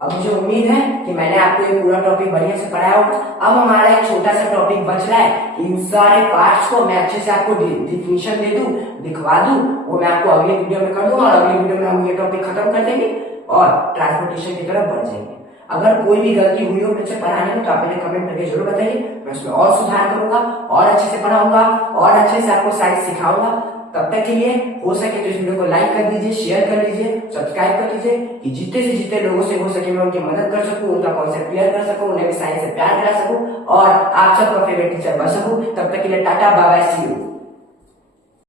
अब मुझे उम्मीद है कि मैंने आपको ये पूरा टॉपिक बढ़िया से पढ़ाया होगा। अब हमारा एक छोटा सा टॉपिक बच रहा है कि इन सारे पार्ट्स को मैं अच्छे से आपको डिफिनीशन दे दूं, दिखवा दूं, वो मैं आपको अगले वीडियो में कर दूंगा और अगले वीडियो में हम ये टॉपिक खत्म कर देंगे और ट्रांसपोर्टेशन की तरफ बढ़ जाएंगे। अगर कोई भी गलती हुई हो मुझसे पढ़ाने में तो आप मुझे कमेंट करके जरूर बताइए, मैं उसमें और सुधार करूंगा और अच्छे से पढ़ाऊंगा और अच्छे से आपको साइंस सिखाऊंगा। तब तक के लिए हो सके तो इस वीडियो को लाइक कर दीजिए, शेयर कर लीजिए, सब्सक्राइब कर लीजिए कि जितने से जितने लोगों से हो सके मैं उनकी मदद कर सकूं, उनका कॉन्सेप्ट क्लियर कर सकूं, उन्हें भी साइंस से प्यार दिला सकूं और आप सबका फेवरेट टीचर बन सकूं। तब तक के लिए tata bye bye, see you.